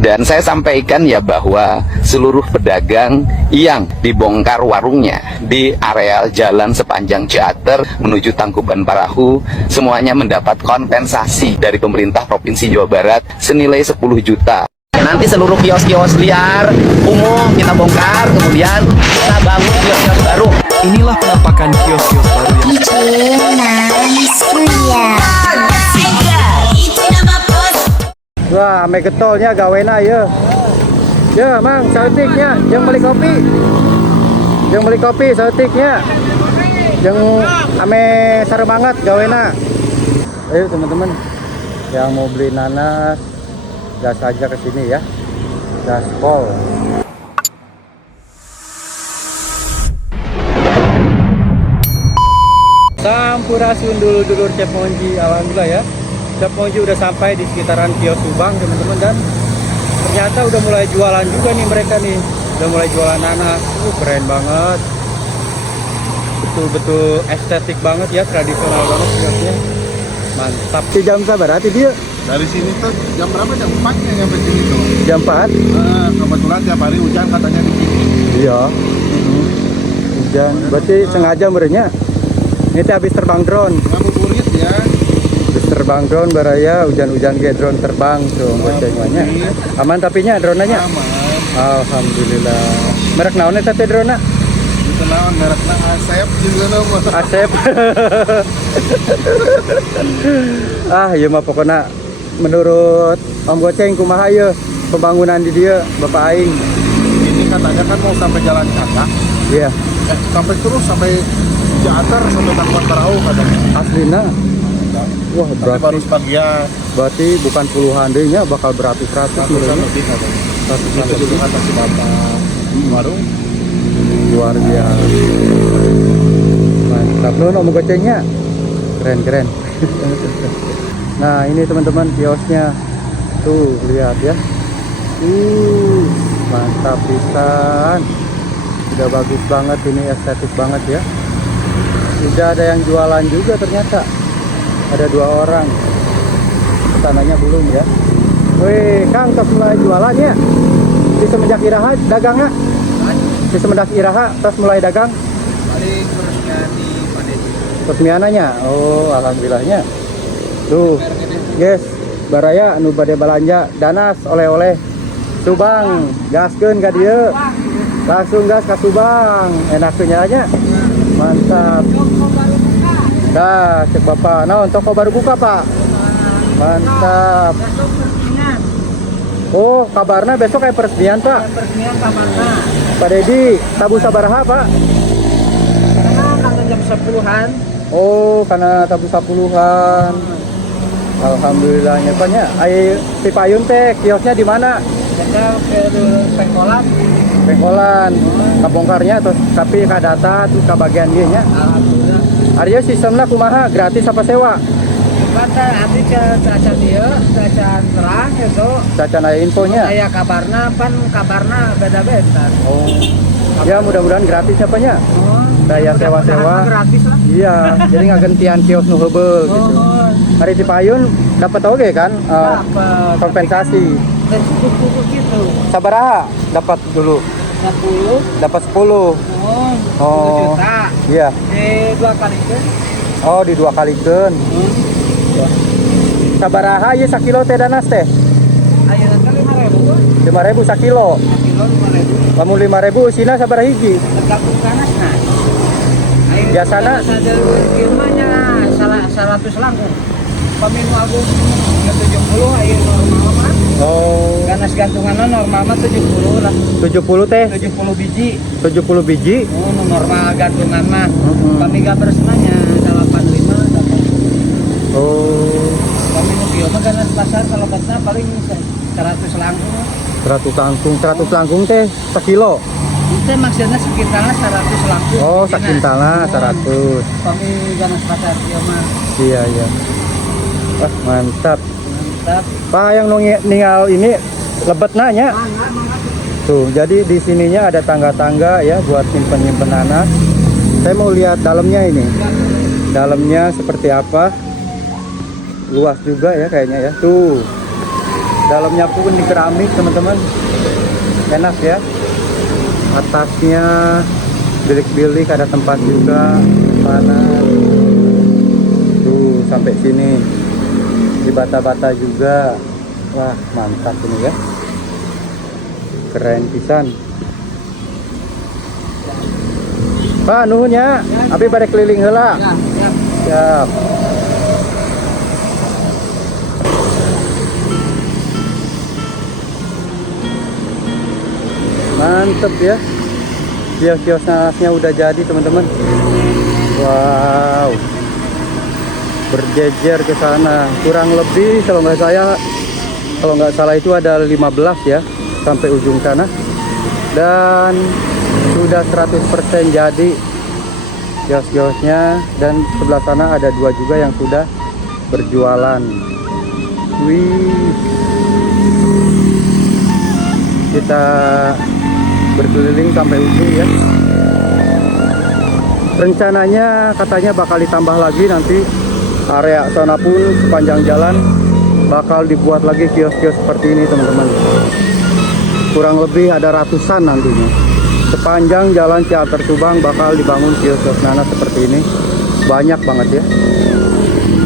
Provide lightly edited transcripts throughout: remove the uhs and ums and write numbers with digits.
Dan saya sampaikan ya bahwa seluruh pedagang yang dibongkar warungnya di areal jalan sepanjang Ciater menuju Tangkuban Parahu semuanya mendapat kompensasi dari pemerintah Provinsi Jawa Barat senilai 10 juta. Nanti seluruh kios-kios liar umum kita bongkar, kemudian kita bangun kios-kios baru. Inilah penampakan kios-kios baru Wah, ame getolnya gawena ya. Ya, Mang, sautiknya yang beli kopi. Yang beli kopi sautiknya. Yang ame saremangat gawena. Ayo teman-teman yang mau beli nanas gas aja ke sini ya. Gaspol. Sampurasun dulur-dulur Chef Monji, alhamdulillah ya. Chef Monji udah sampai di sekitaran kios Subang teman-teman, dan ternyata udah mulai jualan juga nih mereka nih. Udah mulai jualan nanas. Keren banget. Betul-betul estetik banget ya, tradisional banget kiosnya. Mantap. Di jam sabar hati dia? Dari sini tuh jam berapa? Jam 4 ya nyampe sini tuh. Jam 4? Kebetulan tiap hari hujan katanya di sini. Iya. Hujan. Berarti sengaja merenya. Ini teh habis terbang drone. Ngabuburit ya. Habis terbang drone baraya, hujan-hujan kayak drone terbang tuh bocengnya. Aman tapinya drone-nya? Aman. Alhamdulillah. Merek naonnya teh drone-na? Itu naon merekna Asep juga nama. Asep. Ya mah pokoknya menurut Om Goceng kumaha ye pembangunan di dia Bapak Aing. Ini katanya kan mau sampai jalan Cakak. Iya. Sampai terus sampai Ciater sampai Tangkuban Parahu katanya. Aslina. Wah, Tapi baru sebagian. berarti bukan puluhan deh nya, bakal beratus-ratus Ratusan lebih katanya. Ratusan Itu juga kata si bapak warung. luar biasa. Mantap loh Om Gocengnya. Keren. Nah, ini teman-teman kiosnya. Tuh, lihat ya. Mantap pisan. Udah bagus banget ini, estetik banget ya. Udah ada yang jualan juga ternyata. Ada 2 orang. Pesanannya belum ya. Wih, Kang, tos mulai jualannya. Di semenjak iraha dagang nggak? Di semenjak iraha tos mulai dagang? Paling terusnya di Padedi. Resmiananya. Oh, alhamdulillahnya. Tuh. Guys, baraya anu bade balanja danas oleh-oleh Subang. Gaskeun ka dieu. Langsung gas ke Subang. Enaknya aja. Mantap. Dah, cek Bapak. Nah, toko baru buka, Pak. Mantap. Oh, kabarnya besok kayak peresmian, Pak. Peresmian kabarnya. Pak Dedi, tabu sabaraha, Pak? Karena jam 10-an. Oh, karena tabu 10-an. Alhamdulillahnya, Pak nya. Ai si Payun teh kiosnya di mana? Jadi ke Pengkolan. Pengkolan. Kabongkarnya terus tapi ka data terus ka bagian dia nya. Alhamdulillah. Arya sistemnya kumaha? Gratis apa sewa? Kata nanti ke caca dia, caca terang itu. Caca aya infonya. Kayak kabarna beda-beda. Oh. Ya mudah-mudahan gratis apa nya? Oh. Daya sewa-sewa. Gratis lah. Iya, jadi gantian kios nu heubeul gitu. Oh. Hari di Payun dapat oge kan? Dapat. Kompensasi. Dan cukup gitu. Sabaraha dapat dulu? 10. Dapat 10. Oh. Oh. 10 juta. Iya. 2 kali kan? Oh, di 2 kalikeun. Sabaraha ieu sakilo teh danas teh? Ayo nanti 5.000. 5.000 sakilo. Kilo 5.000. Lamun 5.000 isina sabaraha hiji? Tergantung ganas nah. Biasana ada ilmunya 100 langkung. Paminu agung 70 ayo normal mah. Oh, Ganas gantungannya normal mah 70 lah. 70 teh? 70 biji. 70 biji? Oh, normal gantungan mah. Mhm. Kami gambar senanya 85 dapat. Oh, Paminu kieu mah ganas pasar kalau batna paling 100 langkung. 100 langkung teh sekilo. Itu maksudnya sekitarnya 100 langkung. Oh, sakintalna 100. Kami ganas pasar kieu mah. Iya. Wah, mantap. Mantap. Pak yang ninggal ini lebet nanya. Tuh, jadi di sininya ada tangga-tangga ya buat nyimpen nanas. Saya mau lihat dalamnya ini. Dalamnya seperti apa? Luas juga ya kayaknya ya. Tuh. Dalamnya pun di keramik teman-teman, enak ya. Atasnya bilik-bilik, ada tempat juga panas. Tuh sampai sini di bata-bata juga. Wah mantap ini ya, keren pisan. Pak nuhun ya, abi pada keliling heula. Siap. Mantep ya, kios-kios nanasnya udah jadi teman-teman. Wow, berjejer ke sana, kurang lebih kalau nggak salah itu ada 15 ya sampai ujung sana, dan sudah 100% jadi kios-kiosnya, dan sebelah sana ada 2 juga yang sudah berjualan. Wih, kita berkeliling sampai ujung ya. Rencananya katanya bakal ditambah lagi nanti, area sana pun sepanjang jalan bakal dibuat lagi kios-kios seperti ini teman-teman. Kurang lebih ada ratusan nantinya. Sepanjang jalan Ciater Subang bakal dibangun kios-kios nanas seperti ini. Banyak banget ya.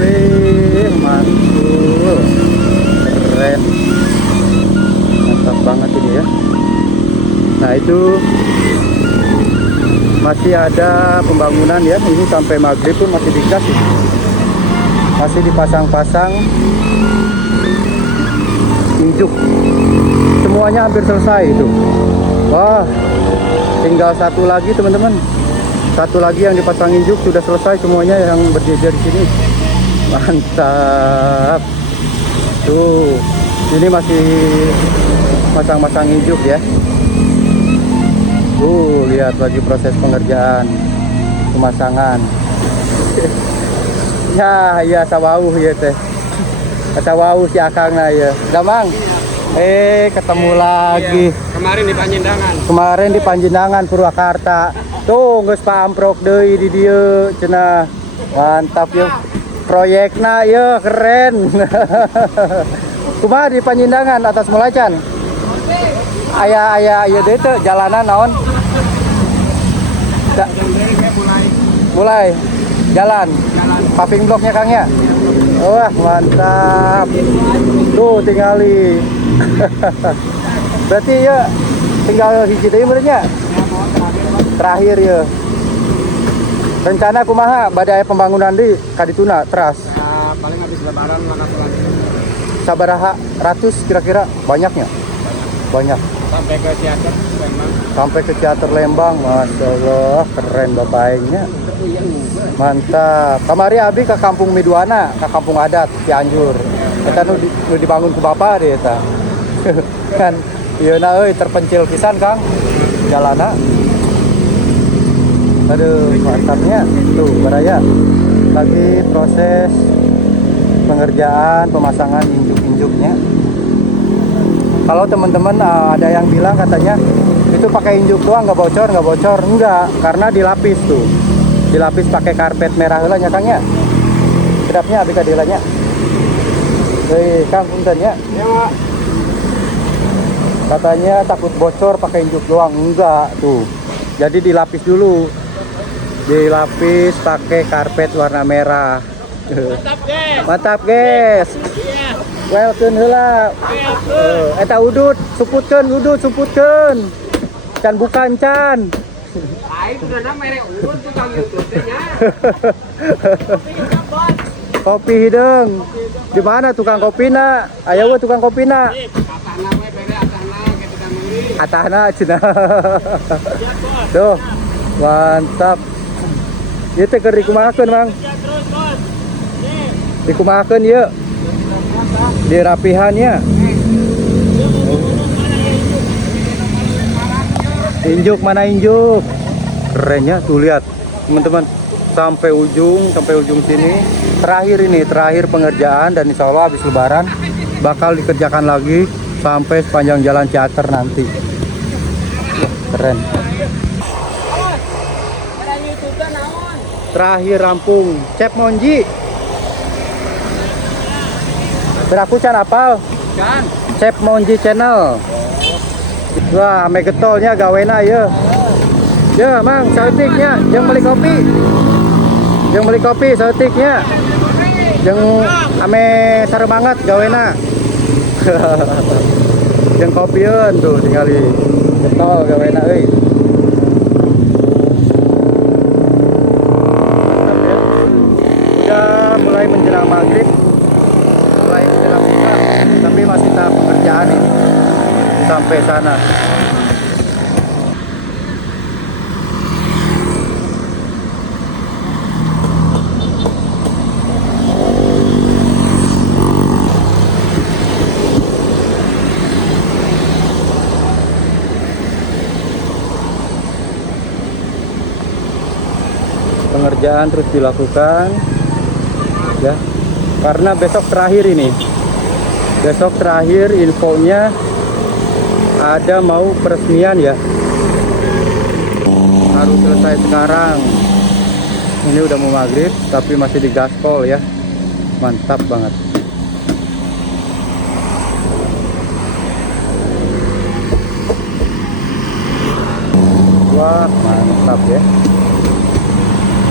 Wih, mantul. Keren. Mantap banget ini ya. Nah itu masih ada pembangunan ya, ini sampai maghrib pun masih digas, masih dipasang-pasang injuk, semuanya hampir selesai itu. Wah, tinggal satu lagi teman-teman, satu lagi yang dipasang injuk sudah selesai semuanya yang berjejer di sini. Mantap. Tuh, ini masih pasang-pasang injuk ya. Lihat lagi proses pengerjaan pemasangan. Ya sawau ya teh. Sawau si Akang na ya. Damang. Ketemu lagi. Kemarin di Panjendangan. Kemarin di Panjendangan Purwakarta. Tuh geus pamprok deui di dieu cenah. Mantap ya. Proyekna ya keren. Kumaha di Panjendangan atas Mulacan? Aya deui teh jalanan naon? Mulai jalan paving blocknya Kang ya. Wah mantap. Tuh tinggali. Berarti ya tinggal hiji deui benernya. Terakhir ya. Rencana kumaha bade aya pembangunan di Kadituna teras. Paling habis lebaran mana lagi. Sabaraha ratus kira-kira banyaknya? Banyak. Sampai ke Ciater Lembang. Sampai ke Ciater Lembang. Masya Allah, keren bapaknya. Mantap. Kamari abi ke Kampung Miduana, ke kampung adat Cianjur. Kita nu dibangun ku bapak deh eta. Kan ieu na euy terpencil pisan Kang. Jalana. Aduh, mantapnya. Tuh, baraya. Lagi proses pengerjaan pemasangan injuk-injuknya. Kalau teman-teman ada yang bilang katanya itu pakai injuk doang nggak bocor, enggak, karena dilapis tuh, dilapis pakai karpet merah heula nya Kang ya. Kedapnya abi ka diheula nya. Kang punten ya. Katanya takut bocor pakai injuk doang, enggak tuh. Jadi dilapis dulu, dilapis pakai karpet warna merah. Mantap guys. Welcome heula. Eta udut suputkeun. Can bukan can. Aing kudu mere udut tukang udut nya. Kopi hidung. Di mana tukang kopina? Aya we tukang kopina. Atahna we bere atahna ke tukang nuri. Atahna cenah. Tuh. Mantap. Ieu teh keur dikumahakeun, Mang. Dikumahakeun ieu. Dirapihannya. Injuk mana injuk? Kerennya tuh lihat teman-teman, sampai ujung sini. Terakhir pengerjaan, dan insya Allah habis lebaran bakal dikerjakan lagi sampai sepanjang jalan Ciater nanti. Keren. Terakhir rampung Cep Monji. Beraku can apal? Can. Chef Monji Channel. Wah, ame getolnya gawena ya. Ya, Mang, sautiknya, jangan beli kopi. Jangan beli kopi sautiknya. Jangan ame sare banget gawena. Jangan kopieun tuh tinggali getol gawena euy. Udah mulai menjelang maghrib, mulai menjelang buka, tapi masih tahap pekerjaan ini sampai sana. Pengerjaan terus dilakukan ya, karena besok terakhir ini, besok terakhir infonya ada mau peresmian ya, harus selesai sekarang. Ini udah mau maghrib tapi masih digaspol ya, mantap banget. Wah, mantap ya.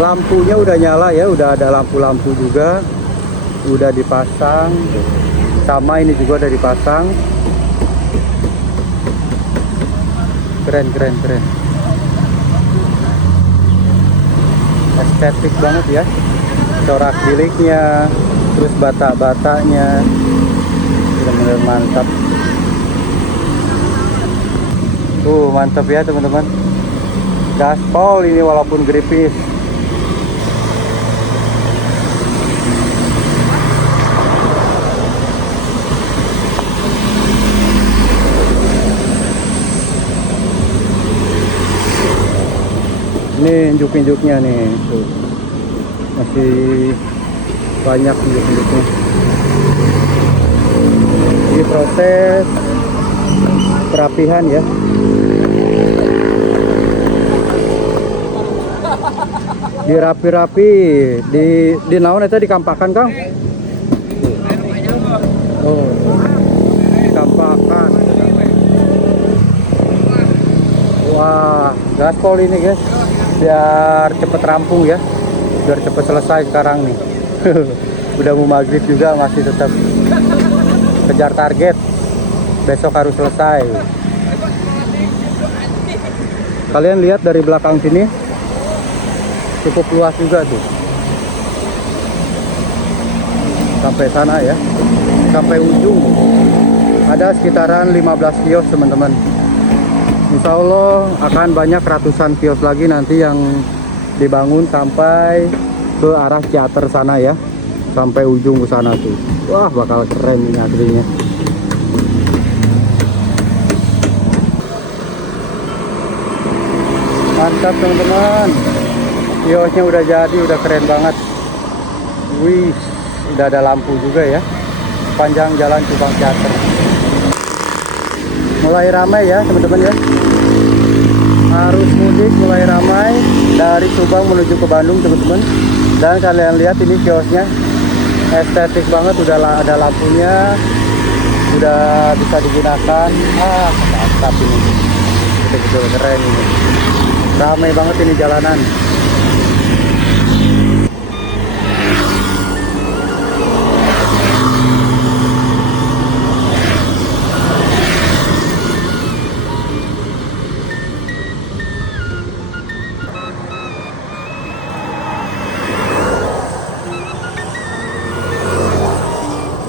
Lampunya udah nyala ya, udah ada lampu-lampu juga, udah dipasang. Sama ini juga udah dipasang. Keren. Estetik banget ya, corak biliknya, terus bata-batanya, benar-benar mantap. Mantap ya teman-teman. Gaspol ini walaupun gripis. Ini injuk-injuknya nih, tuh. Masih banyak injuk-injuknya. Ini proses perapihan ya. Dirapi-rapi, di naon itu dikampakan Kang? Oh, dikampakan. Wah, gaspol ini guys, biar cepet rampung ya, biar cepet selesai sekarang nih. Udah mau maghrib juga masih tetap kejar target, besok harus selesai. Kalian lihat dari belakang sini cukup luas juga tuh, sampai sana ya, sampai ujung. Ada sekitaran 15 kios teman-teman. Insya Allah akan banyak ratusan kios lagi nanti yang dibangun sampai ke arah Ciater sana ya, sampai ujung ke sana tuh. Wah, bakal keren ini aslinya. Mantap teman-teman, kiosnya udah jadi, udah keren banget. Wih, udah ada lampu juga ya, panjang jalan Subang Ciater. Mulai ramai ya teman-teman ya, arus mudik mulai ramai dari Subang menuju ke Bandung teman-teman. Dan kalian lihat ini kiosnya estetik banget, udah ada lampunya, udah bisa digunakan. Mantap ini, betul-betul keren ini, ramai banget ini jalanan.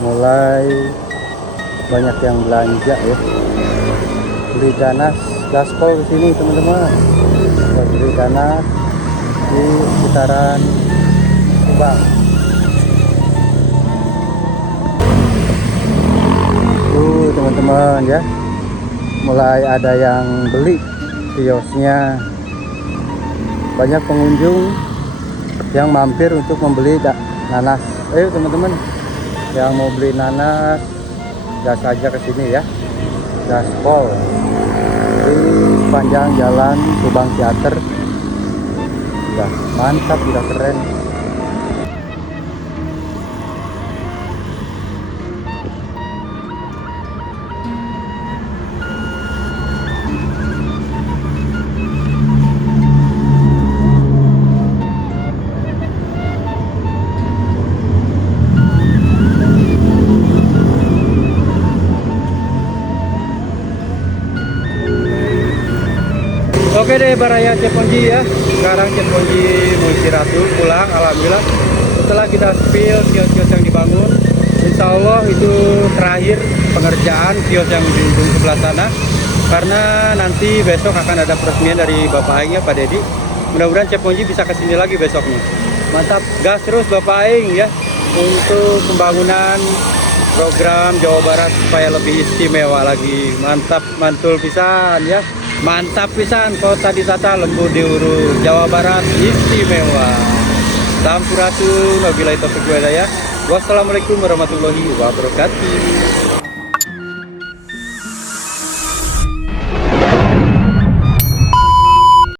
Mulai banyak yang belanja ya, beli ganas gaspol di sini teman-teman. Beli ganas di sekitaran Subang. Teman-teman ya, mulai ada yang beli kiosnya. Banyak pengunjung yang mampir untuk membeli nanas. Ayo teman-teman, yang mau beli nanas gas aja ke sini ya, gaspol di panjang jalan Subang Ciater. Udah mantap, udah keren. Oke deh Baraya Ceponji ya. Sekarang Ceponji mau istirahat dulu, pulang. Alhamdulillah setelah kita spill kios-kios yang dibangun, insya Allah itu terakhir pengerjaan kios yang di ujung sebelah sana. Karena nanti besok akan ada peresmian dari Bapak Aing ya Pak Dedi. Mudah-mudahan Ceponji bisa kesini lagi besoknya. Mantap, gas terus Bapak Aing ya untuk pembangunan program Jawa Barat supaya lebih istimewa lagi. Mantap, mantul pisan ya. Mantap pisan, kota ditata, lembut diurus, Jawa Barat istimewa. Sampurasun, wabillahi taufiq wal hidayah. Wassalamualaikum warahmatullahi wabarakatuh.